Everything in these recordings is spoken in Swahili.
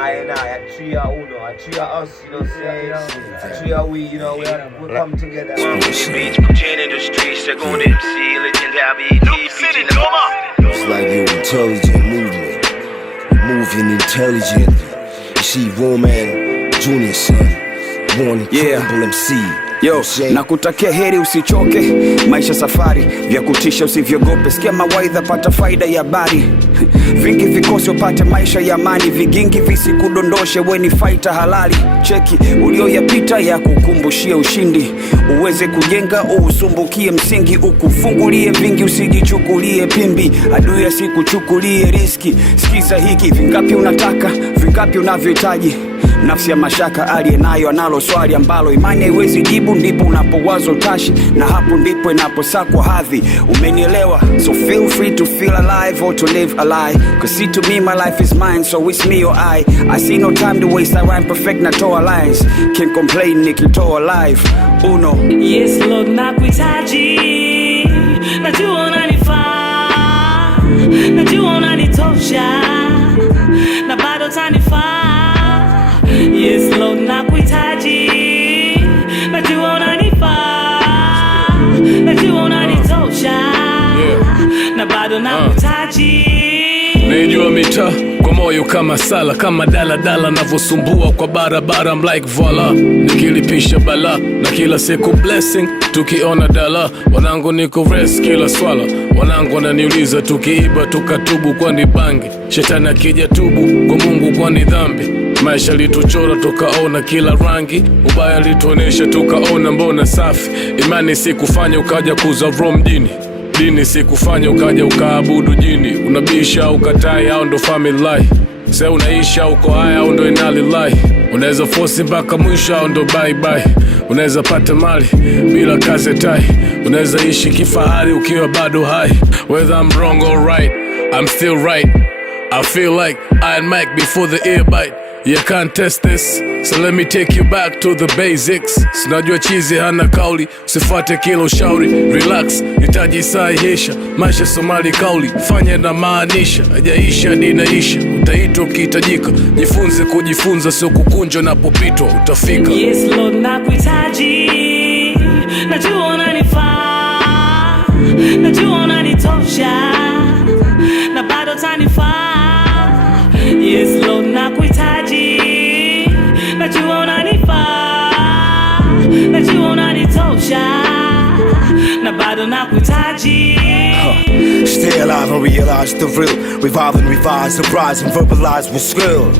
Atria Uno, Atria us, you know what I'm saying? Atria we, you know, we come together. Beach, Putin in the streets, second MC, legendary It's like your intelligent movement, moving intelligently. You see, Roman Junior, son, born incredible MC. Yo, nakutakia heri usichoke, maisha safari, vya kutisha usivyogope, sikia mawaidha pata faida ya habari. Vingi vikosi upate maisha ya amani, vigingi visikudondoshe weni fighter halali. Cheki ulioyapita ya kukumbushia ushindi, uweze kujenga usumbukie msingi, ukufungulie vingi usijichukulie pimbi, adui asikuchukulie riski. Sikiza hiki, vingapi unataka, vingapi unavyohitaji. Nafsi ya mashaka alienayo analo swali ambalo imani haiwezi jibu, ndipo unapowazo utashi, na hapo ndipo inaposakwa hadhi. Umenielewa? So feel free to feel alive or to live a lie, cause see to me my life is mine, so it's me or I see no time to waste, I rhyme perfect na toa lines, can't complain nikitoa live. Uno. Yes Lord nakuhitaji, najua unanifaa, najua unanitosha, na bado utanifaa. Yes Lord nakuhitaji, najua unanifaa, najua unanitosha, na bado nakuhitaji. Najua mitaa kwa moyo kama sala, kama daladala navosumbua kwa barabara. I'm like voila, nikilipisha bala na kila siku blessing. Tukiona dala wanangu niko rest kila swala, wanangu wananiuliza tukiiba tukatubu kwani bangi, shetani akija tubu kwa Mungu kwani dhambi. Maisha lituchora tukaona kila rangi, ubaya lituonesha tukaona mbona safi. Imani si kufanya ukaja kuza Rome mjini, dini si kufanya ukaja ukaabudu jini. Unabisha ukatai, au ndo family life. Se unaisha uko haya, au ndo inalillahi. Unaweza force mpaka mwisho, au ndo bye bye. Unaweza pata mali bila kazi tai, unaweza ishi kifahari ukiwa bado hai. Whether I'm wrong or right, I'm still right. I feel like Iron Mike before the ear bite. You can't test this, so let me take you back to the basics. Sinajua chizi hana kauli, usifuate kila ushauri. Relax, itajisahihisha, maisha Somali kauli. Fanya na maanisha, hajaisha hadi inaisha. Utaitwa ukihitajika, jifunze kujifunza, sio kukunjwa napopitwa, utafika. Yes Lord nakuhitaji, najua unanifaa, najua unanitosha, na bado utanifaa. Yes Lord nakuhitaji, najua unanifaa, najua unanitosha, na bado nakuhitaji. Stay alive and realize the real, revive and revise, surprise and verbalize with skill.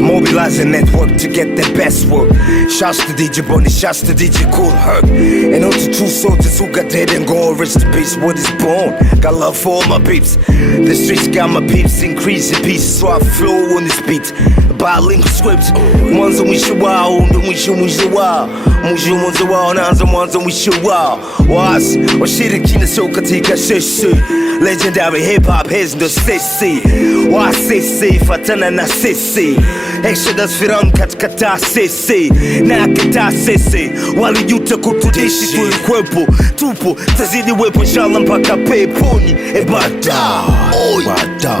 Mobilize a network to get the best work. Shouts to DJ Bonnie, shouts to DJ Cool Herc, and all the true soldiers who got dead and gone. Rest in peace, what is born. Got love for all my peeps. The streets got my peeps, increasing pieces, so I flow on this beat. Bilingual scripts, mwanzo mwisho wao, ndo mwisho wao. Mwisho wao, naanza mwanzo mwisho wao. Wasi, washirikina sio katika sisi. Legendary hip hop heads ndo sisi. Wasisi, fatana na sisi. Exodus firam katika taasisi, na taasisi walijuta kutudishi. Tulikwepo, tupo, tazidi wepo inshallah mpaka peponi. Ebada, oi, bada.